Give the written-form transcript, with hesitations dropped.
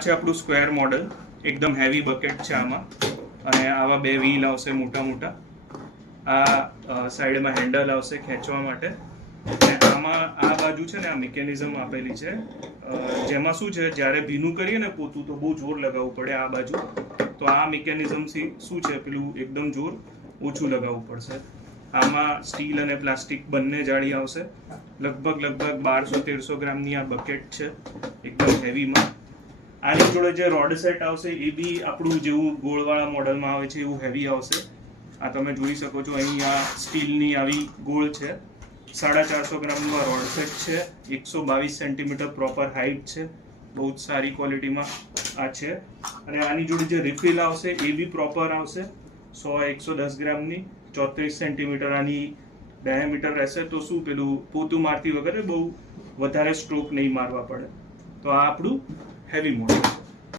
છે આપણું square model, એકદમ હેવી બકેટ છે આમાં. અને આવા બે વ્હીલ આવશે મોટા મોટા. આ સાઈડમાં હેન્ડલ આવશે ખેંચવા માટે. અને આમાં આ બાજુ છે ને આ મિકેનિઝમ આપેલી છે, જેમાં શું છે જ્યારે ભીનું કરીએ ને પોતું તો બહુ જોર લગાવવું પડે આ બાજુ. તો આ મિકેનિઝમથી શું છે પેલું એકદમ જોર ઓછું લગાવવું પડશે. આમાં સ્ટીલ અને પ્લાસ્ટિક બંને જાળી આવશે. લગભગ 1200-1300 ગ્રામની આ બકેટ છે, એકદમ હેવીમાં. આની જોડે જે રોડ સેટ આવશે એ બી આપણું જેવું ગોળવાળા મોડલમાં આવે છે એવું હેવી આવશે. આ તમે જોઈ શકો છો અહીં આ સ્ટીલની આવી ગોળ છે. 450 ગ્રામનું આ રોડ સેટ છે. 122 સેન્ટીમીટર પ્રોપર હાઇટ છે. બહુ જ સારી ક્વોલિટીમાં આ છે. અને આની જોડે જે રિફિલ આવશે એ બી પ્રોપર આવશે. 110 ગ્રામની 34 સેન્ટીમીટર આની ડાયામીટર રહેશે. તો શું પેલું પોતું મારતી વગર બહુ વધારે સ્ટ્રોક નહીં મારવા પડે. તો આ આપણું હેવી મોડલ છે.